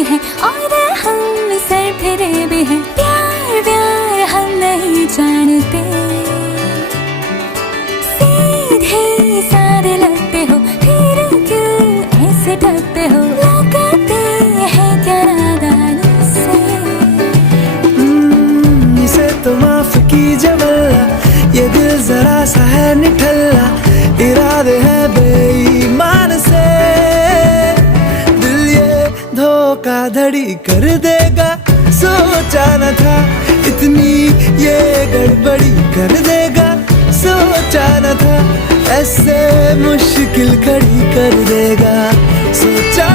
भी हैं और हम सर फिरे भी हैं। प्यार प्यार हम नहीं जानते, सीधे साधे लगते हो, फिर क्यों ऐसे डरते हो? लगाते हैं क्या नादानी से? इसे तो माफ कीजिए वल्ला, ये दिल जरा सा है निठल्ला, इरादे हैं बेईमान से। दिल ये धोखाधड़ी कर देगा, सोचा न था इतनी ये गड़बड़ी कर देगा, सोचा न था ऐसे मुश्किल खड़ी कर देगा, सोचा